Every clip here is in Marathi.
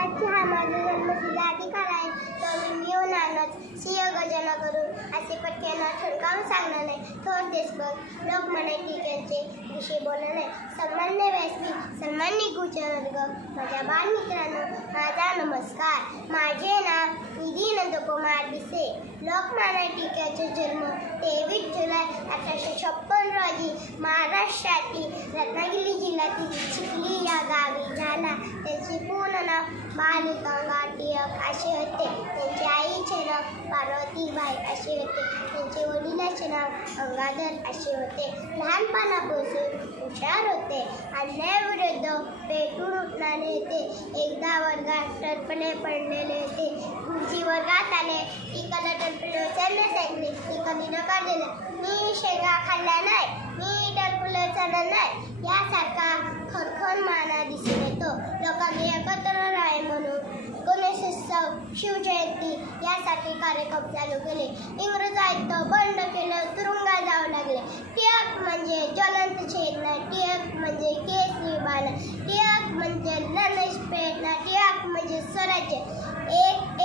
जगाची हा माझा जन्मसिद्ध अधिकार आहे, तो मी मिळवणारच. सिंह गर्जन करून असे पटक्यानं ठणकावून सांगणार नाही. थोर देशभक्त लोकमान्य टिळकांचे विषयी बोलणार नाही. सन्मान्य व्यासपीठ, सन्मान्य गुरुवर्ग, माझ्या बालमित्रांनो, माझा नमस्कार. माझे नाव निधी नंदकुमार भिसे. लोकमान्य टिळकांचा जन्म 23 जुलै 1856 रोजी महाराष्ट्रातील रत्नागिरी जिल्ह्यातील चिखली या गावी झाला. त्यांचे पूर्ण नाव बालगंगा टिळक असे होते. त्यांच्या आईचे नाव पार्वतीबाई असे होते. त्यांचे वडिलांचे नाव गंगाधर असे होते. लहानपणापासून हुशार होते. अन्यायाविरुद्ध पेटून उठणारे होते. एकदा वर्गात टरफले पडलेले होते. गुरुजी वर्गात आले. टिळकाला टरफले उचलण्यास सांगितले. टिळकांनी नकार दिला. मी शेंगा खाल्ल्या नाही, मी टरफले उचलणार नाही यासारखा खरखरमाना दिसून येतो. लोकांनी एकत्र राहावे म्हणून गणेशोत्सव, शिवजयंती यासाठी कार्यक्रम चालू केले. इंग्रज आयुक्त बंड केलं, तुरुंगात जावं लागले. टिळक म्हणजे ज्वलंत चेतना, टिळक म्हणजे केसरी बाला, टिळक म्हणजे लढण्यास प्रेरणा, टिळक म्हणजे स्वराज्य.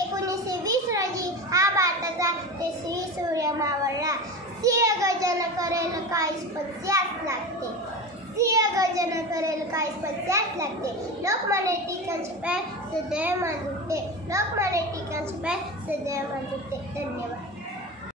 1920 रोजी हा भारताचा केसरी सूर्य मावळला. सिंह गर्जन करेल काहीच पण त्यास लागते. सिंह गर्जन करेल काहीच पण त्यास लागते. लोकमान्य टिळकांचे पाय सदैव मान झुकते. लोकमान्य टिळकांचे पाय सदैव मान झुकते. धन्यवाद.